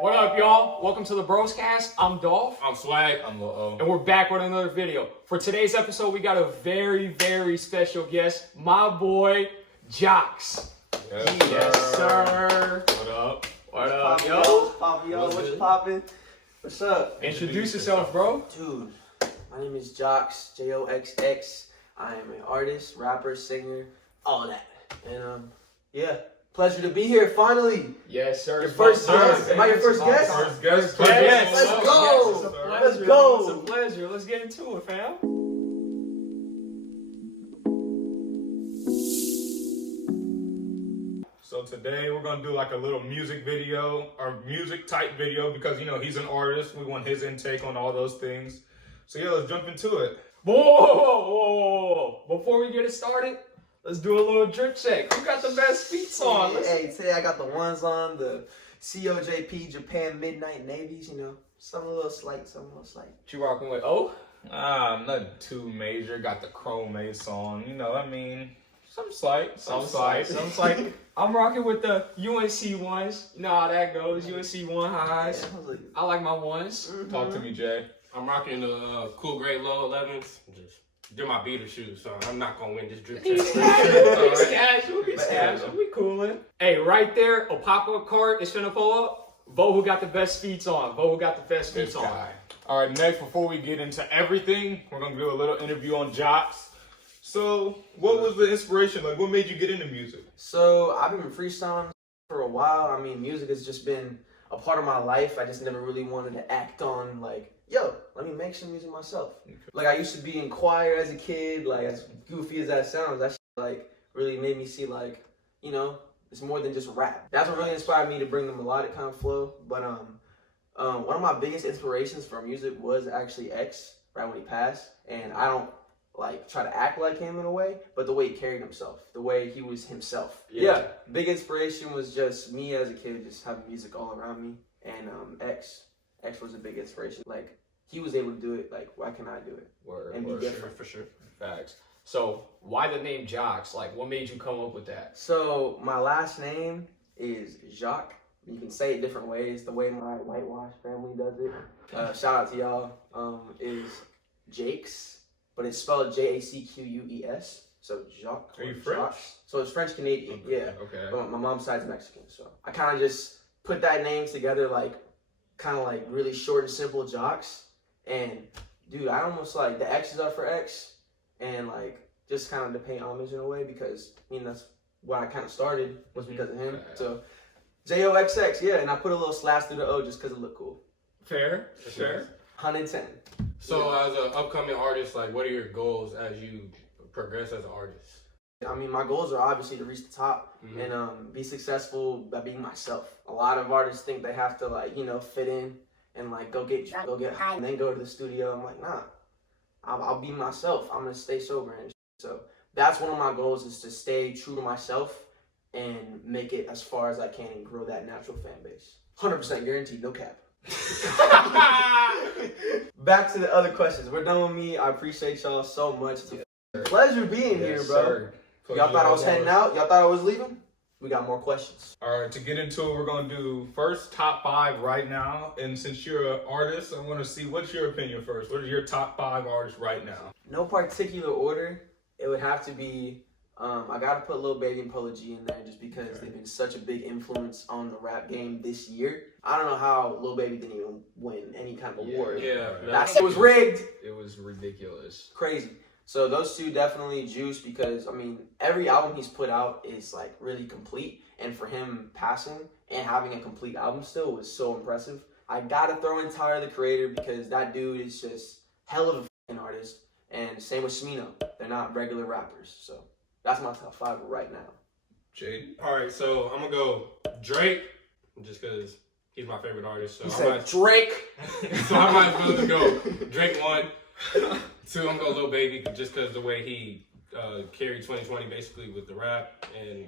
What up, y'all? Welcome to the Broscast. I'm Dolph. I'm Swag. I'm Lil O. And we're back with another video. For today's episode, we got a very, very special guest, my boy, Jocks. Yes, sir. What up? What up, yo? What's poppin'? What's up? Introduce yourself, bro. Dude, my name is Jocks, Joxx. I am an artist, rapper, singer, all that. And yeah, pleasure to be here finally. Yes, sir. Your first guest. Am I your first guest? First guest. Yes. Let's go. It's a pleasure. Let's go. It's a pleasure. Let's get into it, fam. So today we're gonna do like a little music video or music type video because he's an artist. We want his intake on all those things. So yeah, let's jump into it. Whoa. Before we get it started, let's do a little drip check. Who got the best beats on? Hey, today I got the ones on, the COJP Japan Midnight Navies, some a little slight. What you rocking with? Oh? Nothing too major. Got the Chrome Ace on. Some slight. I'm rocking with the UNC ones. You know how that goes. UNC one highs. I like my ones. Talk to me, Jay. I'm rocking the Cool Grade Low 11s. They're my beater shoes, so I'm not gonna win this drip test. He's casual. We coolin'. Hey, right there, a pop-up card is finna pull up. Vote who got the best feats on. All All right, next, before we get into everything, we're gonna do a little interview on Jocks. So, what was the inspiration? Like, what made you get into music? So I've been freestyling for a while. I mean, music has just been a part of my life. I just never really wanted to act on let me make some music myself. Okay. Like I used to be in choir as a kid, as goofy as that sounds, that shit, really made me see it's more than just rap. That's what really inspired me to bring the melodic kind of flow. But one of my biggest inspirations for music was actually X, right when he passed. And I don't try to act like him in a way, but the way he carried himself, the way he was himself. Yeah. Big inspiration was just me as a kid, just having music all around me. And X was a big inspiration. He was able to do it. Why can't I do it? And be different. For sure. Facts. So, why the name Jocks? What made you come up with that? So, my last name is Jacques. You can say it different ways. The way my whitewash family does it. Shout out to y'all. Is Jakes, but it's spelled Jacques. So Jacques. Are you French? Jacques. So it's French Canadian. Okay. Yeah. Okay. But my mom's side's Mexican, so I kind of just put that name together, really short and simple, Jocks. And dude, I almost the X's are for X, and just kind of to pay homage in a way because that's what I kind of started was because of him. So Joxx, yeah, and I put a little slash through the O just because it looked cool. Fair. 110. So as an upcoming artist, what are your goals as you progress as an artist? I mean, my goals are obviously to reach the top and be successful by being myself. A lot of artists think they have to fit in and go get high and then go to the studio. I'm like, nah, I'll be myself. I'm gonna stay sober and so that's one of my goals is to stay true to myself and make it as far as I can and grow that natural fan base. 100% guaranteed, no cap. Back to the other questions. We're done with me. I appreciate y'all so much. It's a pleasure being here, bro. Sir. Y'all thought I was heading out? Y'all thought I was leaving? We got more questions. All right, to get into it, we're going to do first top 5 right now. And since you're an artist, I want to see what's your opinion first. What are your top 5 artists right now? No particular order. It would have to be, I got to put Lil Baby and Polo G in there just because they've been such a big influence on the rap game this year. I don't know how Lil Baby didn't even win any kind of award. Yeah. It was rigged. It was ridiculous. Crazy. So those two definitely juice because, every album he's put out is, really complete. And for him passing and having a complete album still was so impressive. I got to throw in Tyler, the Creator, because that dude is just hell of a fucking artist. And same with Smino. They're not regular rappers. So that's my top 5 right now. Jade? All right, so I'm gonna go Drake, just because he's my favorite artist. So He said Drake. So I might as well just go Drake 1. 2, I'm gonna go Lil Baby, just because the way he carried 2020 basically with the rap. And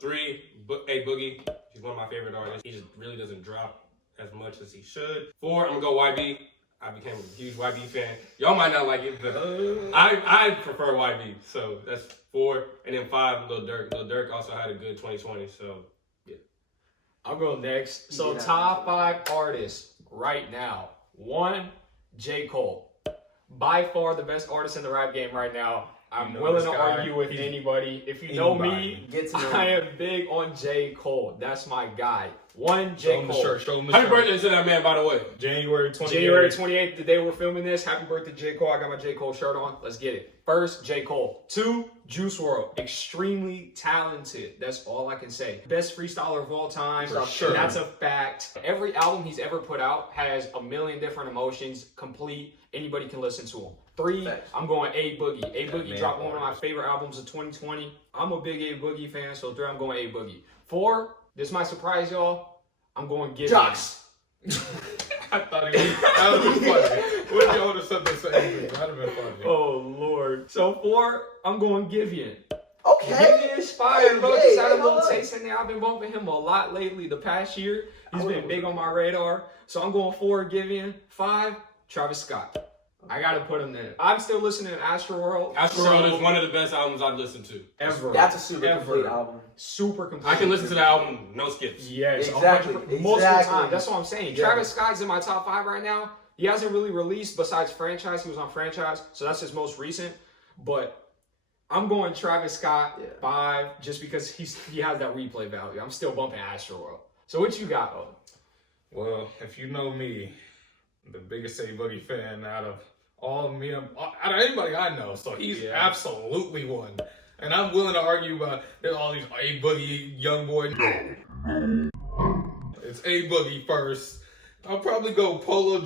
3, A Boogie. He's one of my favorite artists. He just really doesn't drop as much as he should. 4, I'm gonna go YB. I became a huge YB fan. Y'all might not like it, but I prefer YB. So that's 4. And then 5, Lil Durk. Lil Durk also had a good 2020, so yeah. I'll go next. So Yeah. top 5 artists right now. 1, J. Cole. By far the best artist in the rap game right now. I'm You know willing this to guy. argue with He's anybody. If you know me, anybody. Get to know I him. am big on J. Cole. That's my guy. 1, Show J. him the Cole. shirt. Show him the Happy shirt. birthday to that man, by the way. January 28th. January 28th, the day we're filming this. Happy birthday, J. Cole. I got my J. Cole shirt on. Let's get it. First, J. Cole. 2, Juice WRLD. Extremely talented. That's all I can say. Best freestyler of all time. For sure. And that's a fact. Every album he's ever put out has a million different emotions, complete. Anybody can listen to him. 3, Facts. I'm going A Boogie. A Boogie man dropped one of my artist. favorite albums of 2020. I'm a big A Boogie fan, so 3, I'm going A Boogie. 4, this might surprise y'all. I'm going Giveon. Jocks. I thought he was, that would have been funny. What if y'all would have said the same thing? That would have been funny. Oh Lord. So 4, I'm going Giveon. Okay. Giveon is fire, bro. Hey, Just had a hey, little hold on. taste in there. I've been bumping him a lot lately. The past year, he's I been would've- big on my radar. So I'm going 4, Giveon. 5, Travis Scott. I gotta put him there. I'm still listening to Astroworld. Astroworld is one of the best albums I've listened to. ever. That's a super ever. complete album. Super complete. I can listen to the album, no skips. Yes, Exactly, 100%. Multiple exactly. times. That's what I'm saying. Yeah. Travis Scott's in my top 5 right now. He hasn't really released besides Franchise. He was on Franchise, so that's his most recent. But I'm going Travis Scott Yeah. 5 just because he has that replay value. I'm still bumping Astroworld. So what you got, Owen? Well, if you know me, I'm the biggest A Boogie fan out of all of me, out of anybody I know. So he's Yeah. absolutely one. And I'm willing to argue about there's all these A Boogie young boy. No. It's A Boogie first. I'll probably go Polo.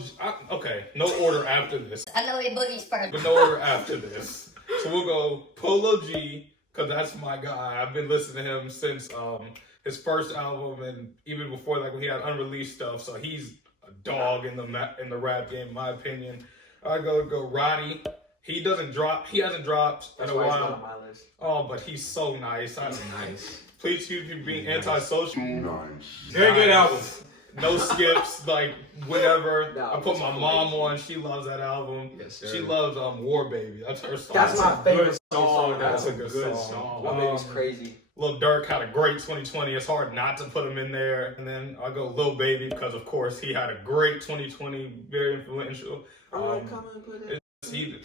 Okay, no order after this. I know A Boogie's first. But no order after this. So we'll go Polo G, because that's my guy. I've been listening to him since his first album and even before, like when he had unreleased stuff. So he's a dog in the rap game, in my opinion. I go Roddy. He hasn't dropped in That's a why he's not while. on my list. Oh, but he's so nice. Nice. Please excuse me being antisocial. Very good album. No skips, like whenever. No, I put it's my crazy. mom on. She loves that album. Yes, sir. She loves War Baby. That's her song. That's my favorite song. That's a That's good song. That baby's crazy. Lil Durk had a great 2020. It's hard not to put him in there. And then I'll go Lil Baby because, of course, he had a great 2020, very influential. I'm gonna come and put it.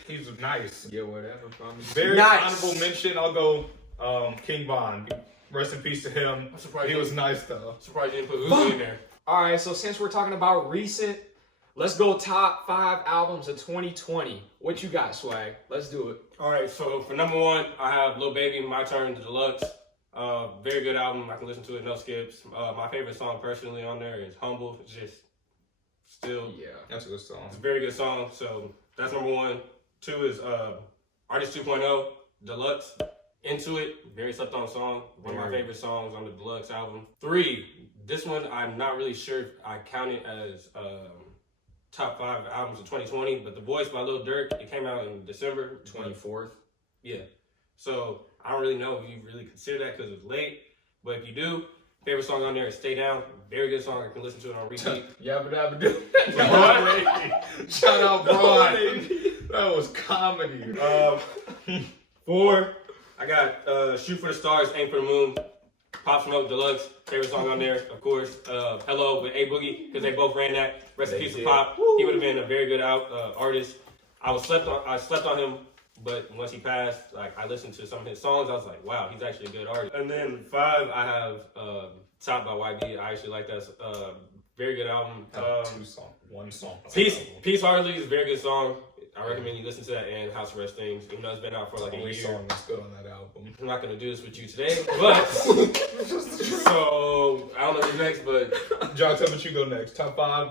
He's nice. Yeah, whatever. Promise. Very Nice. honorable mention. I'll go King Von. Rest in peace to him. I'm surprised He you- was nice though. Surprised you didn't put Uzi in there. All right, so since we're talking about recent, let's go top 5 albums of 2020. What you got, Swag? Let's do it. All right, so for number 1, I have Lil Baby, My Turn, Deluxe. Very good album. I can listen to it, no skips. My favorite song personally on there is Humble. It's just still, Yeah. That's a good song. it's a very good song. So that's number 1. 2 is Artist 2.0, Deluxe. Into It, very slept on song. One of my favorite songs on the Deluxe album. 3, this one I'm not really sure if I count it as top 5 albums of 2020, but The Voice by Lil Durk, it came out in December 24th. Yeah. So I don't really know if you really consider that because it's late, but if you do, favorite song on there is Stay Down. Very good song. I can listen to it on repeat. Yabba dabba do. Shout out Brian. That was comedy. 4, I got Shoot for the Stars, Aim for the Moon. Pop Smoke Deluxe, favorite song on there, of course. Hello with A Boogie, because they both ran that. Rest in They peace to did. Pop. He would have been a very good artist. I slept on him, but once he passed, like I listened to some of his songs, I was like, wow, he's actually a good artist. And then 5, I have Top by YB. I actually like that. Very good album. One song. Peace Hardly is a very good song. I recommend you listen to that and House Arrest Things. Even though it's been out for like a Only year. song that's good on that album. I'm not gonna do this with you today, but so I don't know who's next, but John, tell me what you go next. Top 5,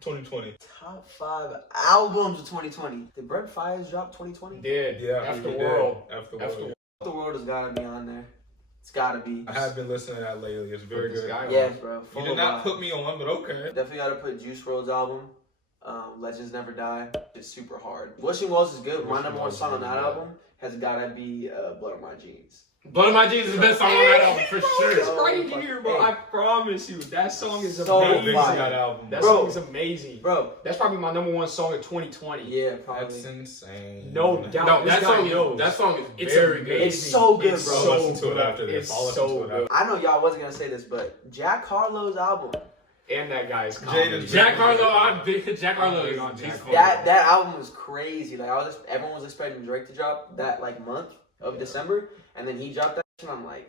2020. Top 5 albums of 2020. Did Brent Fires drop 2020? Did. Yeah, After he World. did. After After World. The World has gotta be on there. It's gotta be. I have been listening to that lately. It's very Put this good. guy on. Yes, bro. You Full did of not vibes. put me on, but okay. Definitely gotta put Juice WRLD's album. Legends Never Die. It's super hard. Wishing Wells is good. My Wishing number one Wells song on is that good. album has gotta be Blood on My Jeans. Blood on My Jeans is the best song on that album for It's sure. right here, bro. I promise you, that song is So amazing. fire. that album. That Bro. song is amazing. Bro, That's probably my number one song of 2020. yeah, That's probably. insane. No doubt. No, This that guy song knows. that song is It's very amazing. good. It's so good, It's bro. I'll so listen to it good. after this. It's I'll listen so to it good. after. I know y'all wasn't gonna say this, but Jack Harlow's album, And that guy's Jaden comedy. Jack Harlow, Jack Harlow is on Jack he's Harlow. that album was crazy. Like everyone was expecting Drake to drop that like month of December, and then he dropped that, and I'm like,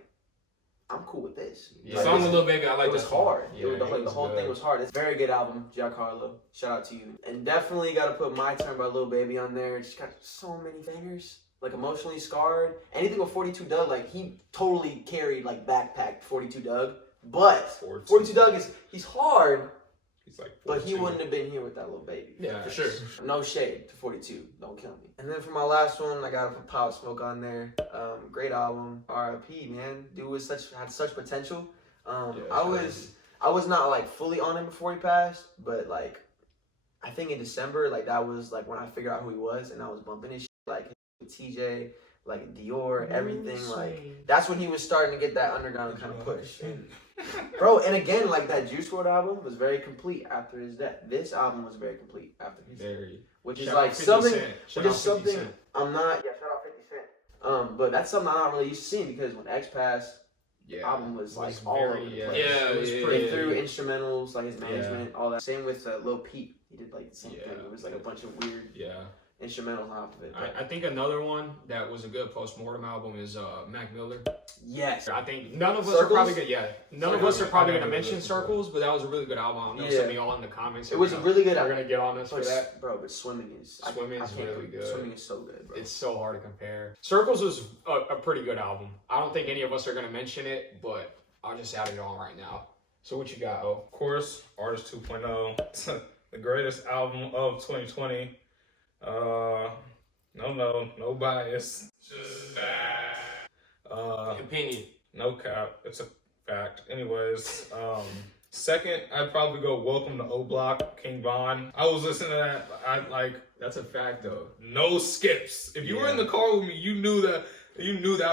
I'm cool with this. Yeah. The song with Lil Baby, I like It was that song. hard. Yeah, It was, it the was whole good. thing was hard. It's a very good album, Jack Harlow. Shout out to you. And definitely got to put My Turn by Lil Baby on there. It's got so many bangers. Like Emotionally Scarred. Anything with 42 Doug, like he totally carried, like backpacked 42 Doug. But 42 Doug he's hard, He's like but he 42. wouldn't have been here with that Lil Baby. Yeah, for sure. No shade to 42. Don't kill me. And then for my last one, I got to put Pop Smoke on there. Great album. R.I.P. Man, dude had such potential. I was not like fully on him before he passed, but like I think in December, like that was like when I figured out who he was, and I was bumping his shit, like TJ, like Dior, everything. Like that's when he was starting to get that underground kind of push. And, bro, and again, like that Juice WRLD album was very complete after his death. This album was very complete after his death, Very. which is Shout like out 50 something. Cent. Shout Which out is 50 something Cent. I'm not. Yeah, shout out 50 Cent. But that's something I'm not really used to seeing because when X passed, Yeah. album was like all very, over the yeah. place. Yeah, it was yeah, pretty. They threw instrumentals, like his management, Yeah. all that. Same with Lil Peep. He did like the same Yeah. thing. It was like a bunch of weird Yeah. instrumentals on top of it. But I think another one that was a good post-mortem album is Mac Miller. yes. I think none of us Circles? are probably good. Yeah, none of Circles? us are probably I gonna never mention listened to that. Circles, but that was a really good album. I know Yeah. some of y'all in the comments. It was a really good We're album. gonna get on us for that. Bro, but Swimming is Swimming I is can't- really good. Swimming is so good, bro. It's so hard to compare. Circles was a pretty good album. I don't think any of us are gonna mention it, but I'll just add it on right now. So what you got, O? Of course, Artist 2.0, the greatest album of 2020. No bias. Just that. Opinion. No cap. It's a fact. Anyways, second, I'd probably go Welcome to O Block, King Von. I was listening to that. I like That's a fact, though. no skips. If you were in the car with me, you knew that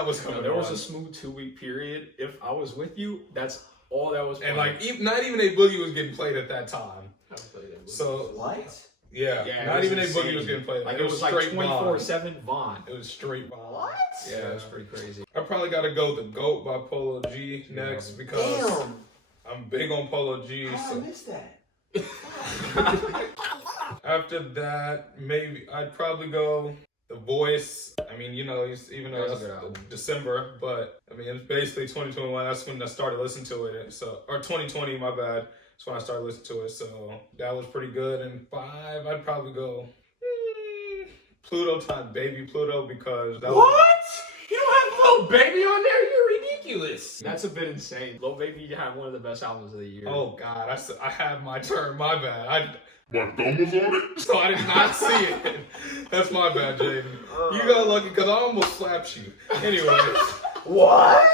was coming. There was on. a smooth 2-week period. If I was with you, that's all that was. And playing. like not even A Boogie was getting played at that time. So What? yeah, Yeah, it not was even insane. A Boogie was getting played. Like it was like straight Von. 24/7 Vaughn. It was straight Von. What? Yeah, it was pretty crazy. I probably got to go the GOAT by Polo G next because Damn. I'm big on Polo G. How did I So miss that? after that, maybe I'd probably go The Voice. I mean, even though That's a that's good album. December, but I mean, it's basically 2021. That's when I started listening to it. Or 2020, my bad. That's when I started listening to it. So that was pretty good. And 5, I'd probably go Pluto times Baby Pluto because that was. What? You don't have Lil Baby on there? You're ridiculous. That's a bit insane. Lil Baby had one of the best albums of the year. Oh God, I had my turn. My bad. My thumb was on it? So I did not see it. That's my bad, Jaden. You got lucky because I almost slapped you. Anyways, What?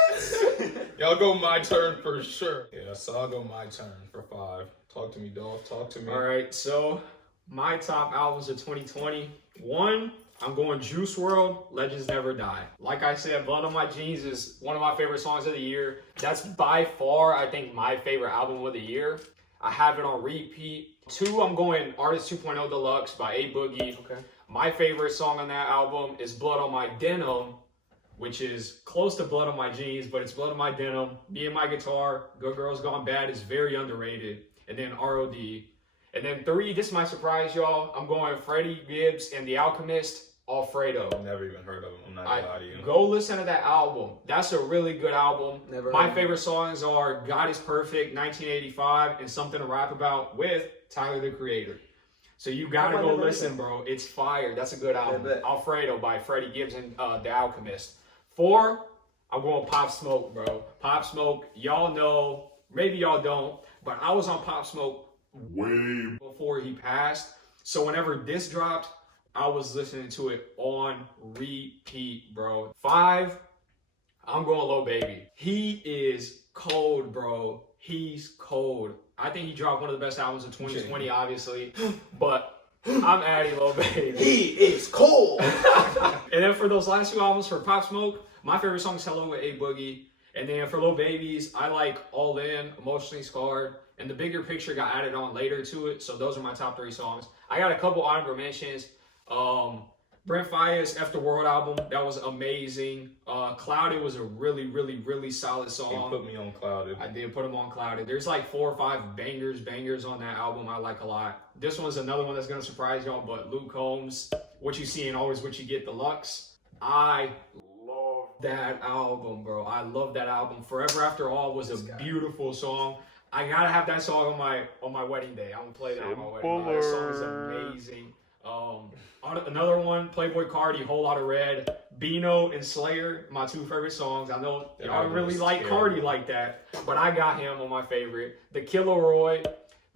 y'all go my turn for sure. Yeah, so I'll go my turn for 5. Talk to me, Dolph. Talk to me. All right, so my top albums of 2020. One, I'm going Juice WRLD, Legends Never Die. Like I said, Blood on My Jeans is one of my favorite songs of the year. That's by far, I think, my favorite album of the year. I have it on repeat. 2, I'm going Artist 2.0 Deluxe by A Boogie. Okay. My favorite song on that album is Blood on My Denim, which is close to Blood on My Jeans, but it's Blood on My Denim. Me and My Guitar, Good Girls Gone Bad is very underrated. And then R.O.D. And then 3, this might surprise y'all, I'm going Freddie Gibbs and The Alchemist, Alfredo. I've never even heard of him. I'm not gonna lie to you. Go listen to that album. That's a really good album. Never My heard. favorite songs are God is Perfect, 1985, and Something to Rap About with Tyler, the Creator. So you gotta I go never heard listen, bro. It's fire. That's a good album. bet. Alfredo by Freddie Gibbs and The Alchemist. 4, I'm going Pop Smoke, bro. Pop Smoke, y'all know, maybe y'all don't, but I was on Pop Smoke Way. before he passed. So whenever this dropped, I was listening to it on repeat, bro. 5, I'm going Lil Baby. He is cold, bro. He's cold. I think he dropped one of the best albums of 2020, obviously, but I'm adding Lil Baby. He is cold. And then for those last 2 albums for Pop Smoke, My favorite song is Hello with A Boogie. And then for Lil Babies, I like All In, Emotionally Scarred, and The Bigger Picture got added on later to it. So those are my top 3 songs. I got a couple honorable mentions. Brent Faiyaz F the World album, that was amazing. Clouded was a really, really, really solid You song. put me on Clouded. I did put him on Clouded. There's like 4 or 5 bangers on that album I like a lot. This one's another one that's gonna surprise y'all, but Luke Combs, What You See and Always What You Get Deluxe. I love that album, bro. I love that album. Forever After All was a beautiful song. I gotta have that song on my wedding day. I'm gonna play that on my wedding day. That song is amazing. Another one, Playboy Cardi, Whole Lotta Red, Beano and Slayer, my 2 favorite songs. I know y'all don't really like Cardi like that, but I got him on my favorite. The Killer Roy,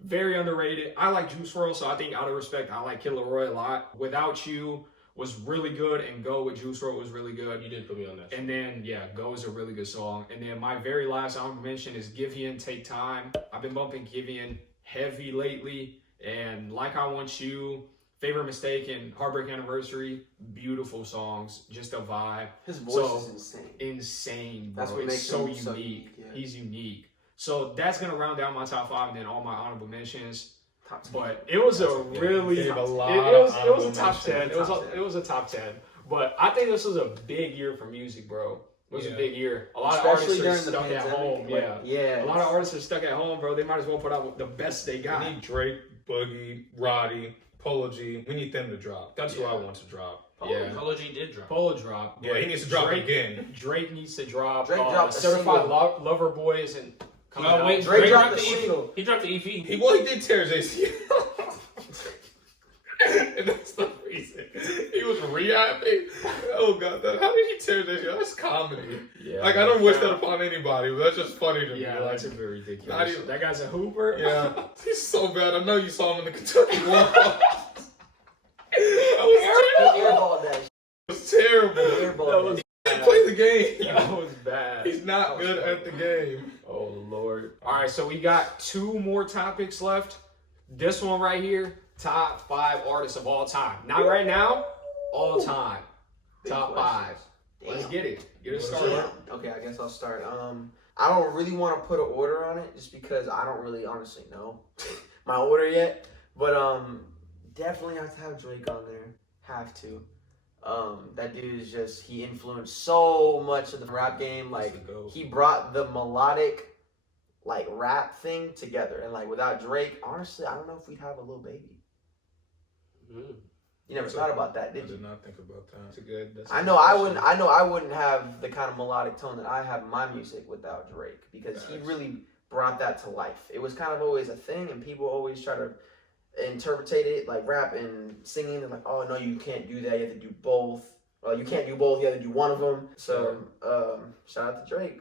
very underrated. I like Juice WRLD, so I think out of respect, I like Killer Roy a lot. Without You was really good, and Go with Juice WRLD was really good. You did put me on that. And then, yeah, Go is a really good song. And then my very last honorable mention is Giveon, Take Time. I've been bumping Giveon heavy lately, and Like I Want You, Favorite Mistake, and Heartbreak Anniversary, beautiful songs, just a vibe. His voice is insane. Insane, bro. That's what It's makes so him so unique. unique, yeah. He's unique. So that's gonna round out my top 5, and then all my honorable mentions. Top 10. But it was a really, Gave a lot it was of a top honorable 10. It was mentions. it was a top 10. But I think this was a big year for music, bro. It was a big year. A lot Especially of artists are during the stuck at pandemic. home. Like, yeah. A lot of artists are stuck at home, bro. They might as well put out the best they We got. need Drake, Boogie, Roddy, Polo G. We need them to drop. That's who I Yeah. want to drop. Yeah. Polo G did drop. Polo drop. Yeah, he needs to drop Drake, again. Drake needs to drop. Drake dropped a Certified single. Lover Boy isn't coming No, out. wait, Drake dropped the the single. He dropped the EP. He did tear his ACL. And that's the reason. He was rehabbing. Oh god, how did he tear his ACL? That's comedy. Yeah. Like I don't wish that upon anybody, but that's just funny to me. Yeah, Like, that's a bit ridiculous. Not even- That guy's a hooper. yeah, he's so bad. I know you saw him in the Kentucky Walk. That Airball that shit. was terrible. Airball That was that He didn't play the game. That was bad. He's not good at the game. Oh Lord. All right, so we got 2 more topics left. This one right here, top 5 artists of all time. Not right now, all time. Big Top questions. 5. Let's Damn. get it. Get it Damn. started. Okay, I guess I'll start. I don't really want to put an order on it just because I don't really honestly know my order yet. But definitely have to have Drake on there. Have to. That dude is just, he influenced so much of the rap game. Like, he brought the melodic like rap thing together. And like without Drake, honestly, I don't know if we'd have a Lil Baby. Mm. You never thought about that, I did you? did not think about that. That's a good. That's a I good know I question. wouldn't. I know I wouldn't have the kind of melodic tone that I have in my music without Drake because he Facts. really brought that to life. It was kind of always a thing, and people always try to interpretate it like rap and singing. They're like, "Oh no, you can't do that. You have to do both. You can't do both. You have to do one of them." So, shout out to Drake.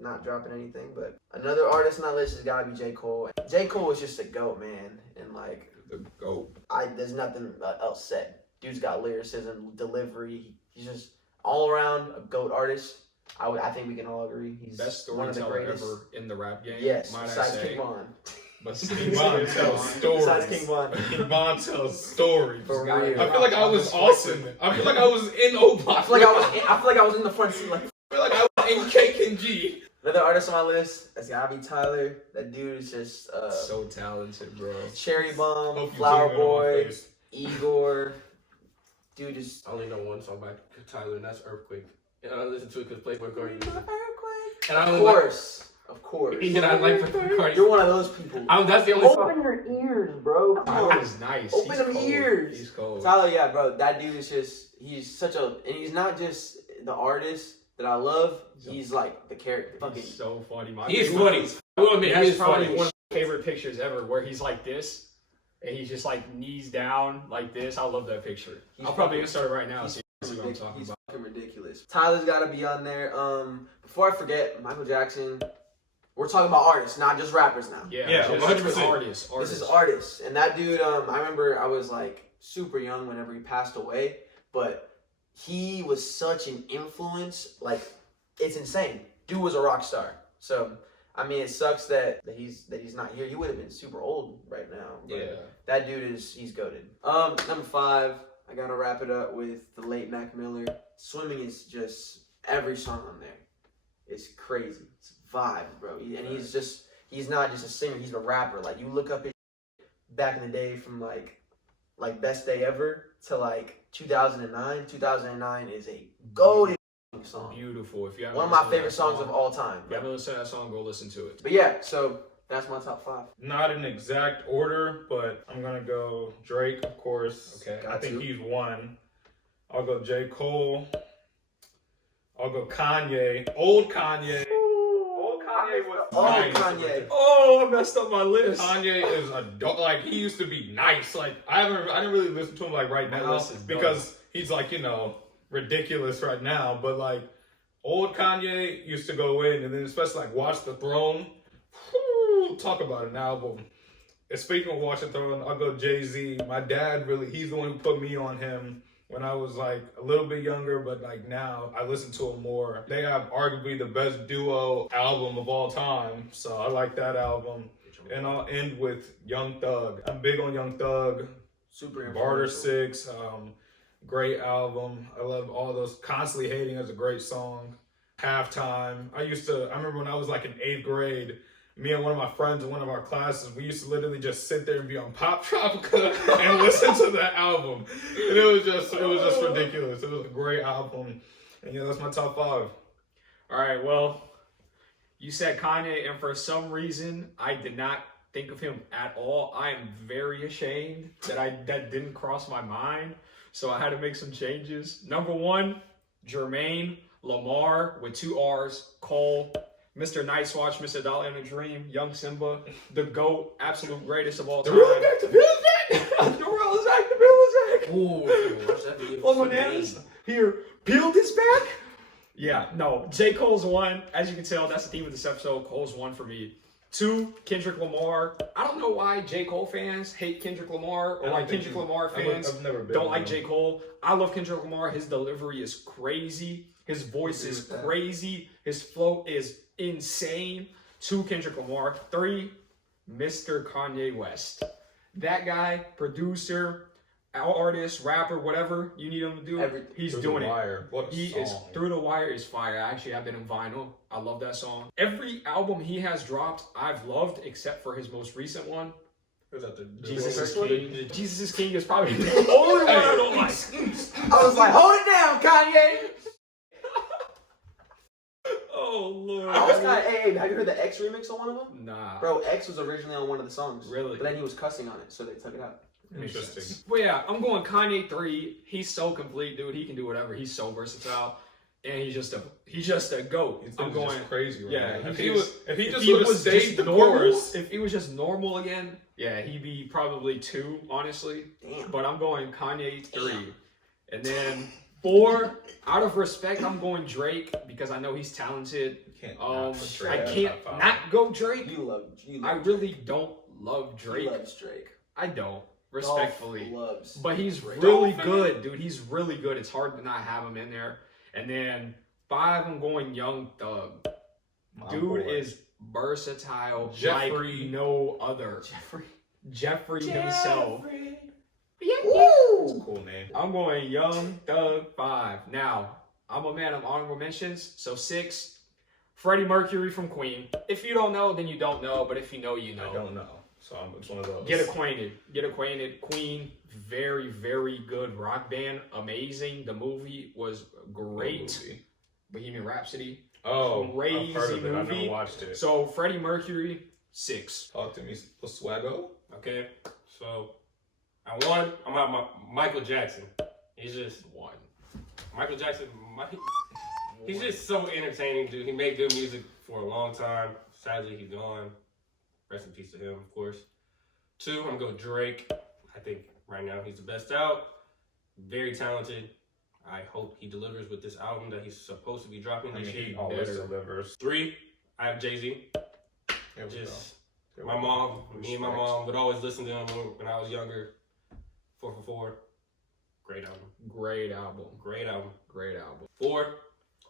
Not dropping anything, but another artist on that list has got to be J. Cole. J. Cole is just a goat, man, and like The GOAT. there's nothing else said. Dude's got lyricism, delivery. He's just all around a GOAT artist. I think we can all agree. He's Best one of the storyteller greatest. ever in the rap game. Yes, might I besides say. King Von. But King Von tells stories. Besides King Von. King Von tells stories. For Got it. real. I feel like I was awesome. I feel like I was in Obama. I feel like I was in the front seat. Like I feel like I was in Cake and G. another artist on my list. That's gotta be Tyler. That dude is just so talented, bro. Cherry Bomb, Hope you Flower zoom in on my Boy, face. Igor. Dude is I only know one song by Tyler, and that's Earthquake. And I listen to it because Playboy Cardi. Earthquake. And I Of only like, course. Of course. and I like Playboy Cardi. You're one of those people. That's the only song. Open your ears, bro. Come Tyler on. is nice. Open He's them cold. ears. He's cold. Tyler, yeah, bro. That dude is just, he's such a, and he's not just the artist that I love. He's like the character. Fucking, He's so funny. He's funny. I will admit, That's he's probably funny. one of my favorite pictures ever, where he's like this, and he's just like knees down like this. I love that picture. I'll probably insert it right now. So you see what I'm talking he's about. fucking ridiculous. Tyler's got to be on there. Before I forget, Michael Jackson. We're talking about artists, not just rappers now. Yeah, just 100%. Artists. This is artists, and that dude. I remember I was like super young whenever he passed away, but he was such an influence. Like, it's insane. Dude was a rock star. So I mean, it sucks that he's not here. He would have been super old right now. But Yeah. that dude he's goated. Number 5, I gotta wrap it up with the late Mac Miller. Swimming is just every song on there is crazy. It's vibes, bro. And he's not just a singer, he's a rapper. Like, you look up his back in the day from like Best Day Ever to like 2009. 2009 is a golden song. Beautiful. If you haven't One of my listened to favorite that songs song, of all time. If you haven't listened to that song, go listen to it. But yeah, so that's my top 5. Not in exact order, but I'm gonna go Drake, of course. Okay. I think to. he's one. I'll go J. Cole. I'll go Kanye. Old Kanye. Old Kanye was Old nice. Kanye. Oh, I messed up my list. Kanye is a like he used to be nice. Like I didn't really listen to him like right My now list is because he's like ridiculous right now. But like old Kanye used to go in and then especially like Watch the Throne. Whew, talk about an album. And speaking of Watch the Throne, I'll go Jay-Z. My dad he's the one who put me on him when I was like a little bit younger, but like now I listen to him more. They have arguably the best duo album of all time, so I like that album. And I'll end with Young Thug. I'm big on Young Thug. Super Barter influential. 6, great album. I love all those. Constantly Hating is a great song. Halftime. I remember when I was like in 8th grade, me and one of my friends in one of our classes, we used to literally just sit there and be on Pop Tropica and listen to that album. And it was just ridiculous. It was a great album. And yeah, that's my top 5. All right, well, you said Kanye, and for some reason, I did not think of him at all. I am very ashamed that didn't cross my mind, so I had to make some changes. Number 1, Jermaine, Lamar with 2 R's, Cole, Mr. Nice Watch, Mr. Dollar in a Dream, Young Simba, the GOAT, absolute greatest of all time. The real is back. The real is back. The real is back. Ooh, watch that video. Oh, bananas. Here, peeled his back. Yeah, no. J. Cole's 1. As you can tell, that's the theme of this episode. Cole's 1 for me. 2, Kendrick Lamar. I don't know why J. Cole fans hate Kendrick Lamar, or like Kendrick Lamar fans I've never been don't on like him. J. Cole. I love Kendrick Lamar. His delivery is crazy. His voice is with that. crazy. His flow is insane. 2, Kendrick Lamar. 3, Mr. Kanye West. That guy, producer, artist, rapper, whatever you need him to do, Everything. he's Through doing the it. Wire. What a He song. is Through the Wire is fire. I actually have it in vinyl. I love that song. Every album he has dropped, I've loved, except for his most recent one. Was that the Jesus is first one? King. Jesus is King is probably the only one I don't like. I was like, hold it down, Kanye. Oh Lord. I was kind of, hey, have you heard the X remix on one of them? Nah. Bro, X was originally on one of the songs. Really? But then he was cussing on it, so they took it out. Makes Interesting. sense. But yeah, I'm going Kanye 3. He's so complete, dude. He can do whatever. He's so versatile, and he's just a goat. He's I'm going. just crazy right Yeah, now. he If he If just he would have was stayed just the normal, chorus. if he was just normal again, yeah, he'd be probably 2, honestly. Damn. But I'm going Kanye 3. And then 4, out of respect, I'm going Drake because I know he's talented. You can't not put Drake I in the can't top 5. not go Drake. You I love really don't love He Drake. loves Drake. I don't, respectfully. Dolph loves But he's Drake. really good, dude. He's really good. It's hard to not have him in there. And then 5, I'm going Young Thug. My Dude boy. is versatile Jeffrey. like no other. Jeffrey himself. Woo! Cool name. I'm going Young Thug 5. Now, I'm a man of honorable mentions. So 6, Freddie Mercury from Queen. If you don't know, then you don't know. But if you know, you know. I don't know. So it's one of those. Get acquainted. Get acquainted. Queen, very, very good rock band. Amazing. The movie was great. Movie. Bohemian Rhapsody. Oh, Crazy I've heard of it. I movie. never watched it. So Freddie Mercury, 6. Talk to me, Swaggo. Okay, so I won. I'm out my Michael Jackson. He's just 1. Michael Jackson. He's just so entertaining, dude. He made good music for a long time. Sadly, he's gone. Rest in peace to him, of course. 2, I'm gonna go Drake. I think right now he's the best out. Very talented. I hope he delivers with this album that he's supposed to be dropping I this mean, year. he always better. delivers. 3, I have Jay-Z. There we Just go. my mom, me and my Respect. mom would always listen to him when I was younger. 4 for 4. Great album. Great album. Great album. Great album. 4,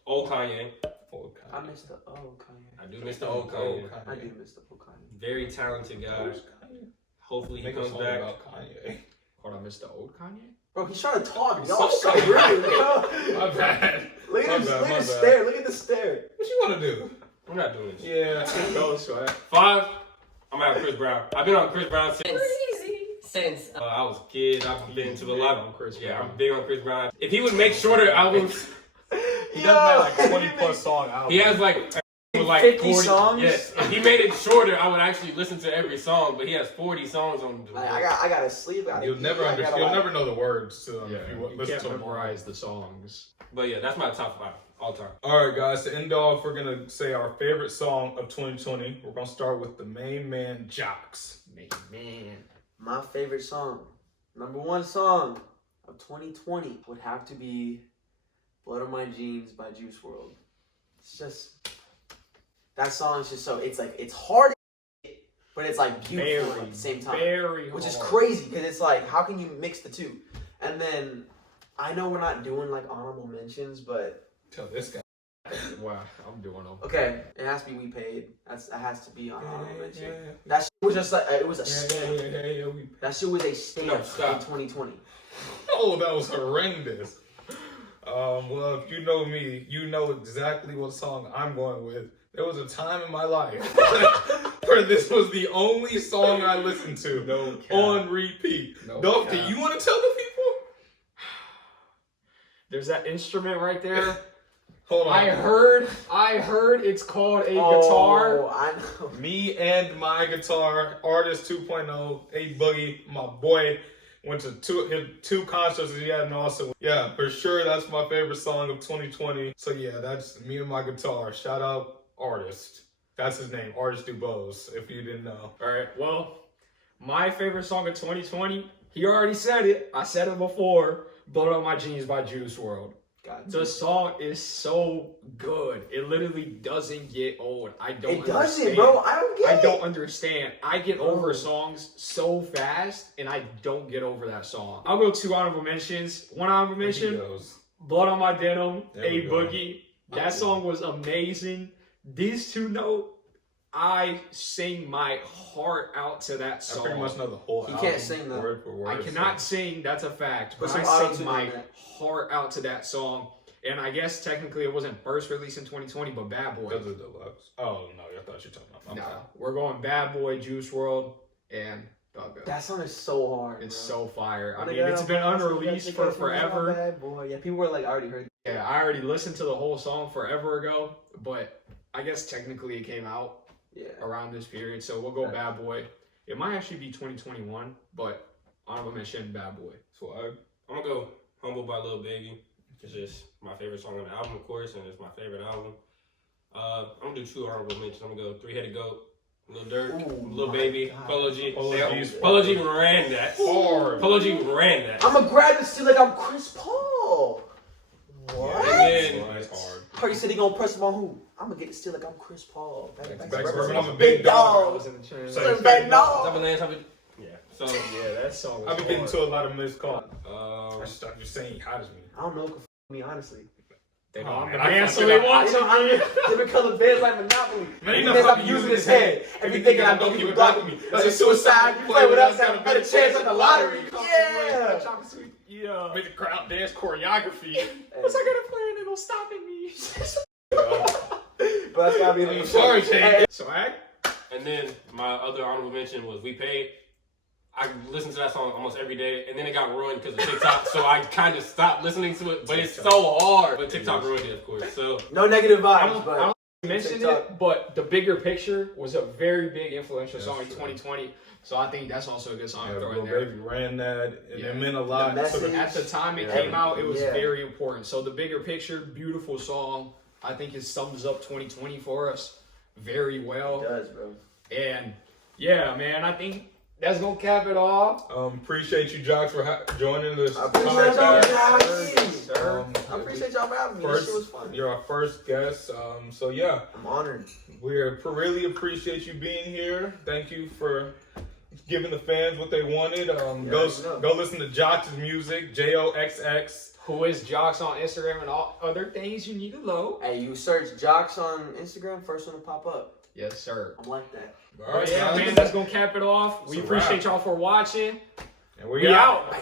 old Kanye. Old I Kanye. miss the Kanye. I do miss the old Kanye. I do miss the old Kanye. Very talented guy. Where's Kanye? Hopefully he Make a comes song back. about Kanye. Hold on, Mr. Old Kanye? Bro, he's trying to talk. He's Y'all so so rude, bro. My bad. Look My at him, bad, look my at the bad. stare. Look at the stare. What you want to do? I'm not doing this. Yeah. Go, Swag. 5. I'm gonna have Chris Brown. I've been on Chris Brown Since I was a kid. I've been to a lot on Chris Yeah, Brown. I'm big on Chris Brown. If he would make shorter albums, He does make like 20 plus song albums. he has like 50 songs? Yes, if he made it shorter, I would actually listen to every song. But he has 40 songs on. Like, I gotta sleep. I gotta You'll eat, never I understand. gotta, You'll like- never know the words to them Yeah, if you you listen can't to them. memorize the songs. But yeah, that's my top 5 all time. All right, guys. To end off, we're gonna say our favorite song of 2020. We're gonna start with the main man, Jocks. Man. My favorite song, number one song of 2020 would have to be "Blood on My Jeans" by Juice WRLD. It's just that song is just so it's hard, but it's like beautiful at the same time, Very which is hard. crazy because it's like how can you mix the two? And then I know we're not doing like honorable mentions, but Tell this guy. Wow, I'm doing them. okay, it has to be "We Paid." That has to be on honorable mention. Yeah. That shit was just like it was a stamp. Yeah. That shit was a stamp No, stop. in 2020. Oh, that was horrendous. Well, if you know me, you know exactly what song I'm going with. There was a time in my life where this was the only song I listened to No cap. on repeat. No Dolph, do cap. you want to tell the people? There's that instrument right there. Hold on. I heard it's called a Oh, guitar. I know. Me and my guitar, Artist 2.0, A Boogie, my boy, went to two concerts that he had in Austin. Yeah, for sure, that's my favorite song of 2020. So yeah, that's me and my guitar. Shout out Artist. That's his name, Artist Dubose, if you didn't know. All right, well, my favorite song of 2020, he already said it. I said it before. "Blood on My Jeans" by Juice WRLD. God, The song is so good. It literally doesn't get old. I don't it understand. doesn't, bro. I don't get I it. don't understand. I get over Oh. songs so fast, and I don't get over that song. I'll go 2 honorable mentions. 1 honorable He mention, goes. "Blood on My Denim," There A we go. Boogie. That song was amazing. These two note, I sing my heart out to that I song. pretty much know the whole He album, can't sing, though. word for word. I cannot sing, that's a fact. Put But some I auto-tune sing on my that. heart out to that song. And I guess technically it wasn't first released in 2020, but Bad Boy. Because of deluxe. Oh no, I thought you were talking about. No, Okay. we're going Bad Boy, Juice WRLD, and Thugger. That song is so hard. It's bro. so fire. I When mean, they got it's up been on us, unreleased they for got forever. Bad boy. Yeah, people were like, I already heard. Yeah, I already listened to the whole song forever ago, but I guess technically it came out Yeah. around this period, so we'll go Right. Bad Boy. It might actually be 2021, but honorable mention Bad Boy. So I'm gonna go "Humble" by Lil Baby. It's just my favorite song on the album, of course, and it's my favorite album. I'm gonna do 2 honorable mentions. I'm gonna go "3-Headed Goat," Lil Durk, Ooh, Lil my Baby, God. Polo G. Polo Yeah, G's Polo G ran that. hard. Polo G ran that. I'm gonna grab this still like I'm Chris Paul. What? And then That's hard. Heard you said he gonna press him on who? I'm gonna get it still like I'm Chris Paul. Back to Bourbon, I'm a big Big dog. dog. in the chain. So- Big Top dog. of Lance, yeah. So Yeah, that song was I've been getting hard. to a lot of missed calls. um, I'm just saying he hot as me. I don't know who can f me honestly. They Oh, know I'm man, the I man, fucked so it they up. watching me. Different color beds like Monopoly. Man, He you know thinks how I'm to using use his his head. If you thinking I'm gonna keep it back with me. That's a suicide. You play with us, have a better chance at the lottery. Yeah. Yeah. With the crowd dance choreography. What's I gonna play and it'll stop at me? But that's gotta be I'm sorry, Jay. Hey, So I and then my other honorable mention was "We Paid." I listened to that song almost every day, and then it got ruined because of TikTok, so I kind of stopped listening to it. But it's so hard. But TikTok ruined it, of course. So no negative I vibes, don't but mention TikTok. it, but The Bigger Picture was a very big influential That's song in true. 2020. So I think that's also a good song to Yeah, throw Lil in there. Baby ran that, and Yeah. it meant a lot. The So message. At the time it Yeah. came out, it was Yeah. very important. So The Bigger Picture, beautiful song. I think it sums up 2020 for us very it well. does, bro. And yeah, man, I think that's gonna cap it off. Appreciate you, Jocks, for joining this I appreciate y'all for podcast. having me. Sir. I appreciate y'all for having me. This shit was fun. You're our first guest. So yeah, I'm honored. we really appreciate you being here. Thank you for giving the fans what they wanted. Go know. go listen to Jocks' music, JOXX. Who is Jocks on Instagram and all other things you need to know. Hey, you search Jocks on Instagram, first one to pop up. Yes, sir. I'm like that. All But yeah, guys. man, that's gonna cap it off. We It's a appreciate wrap. y'all for watching. And We out.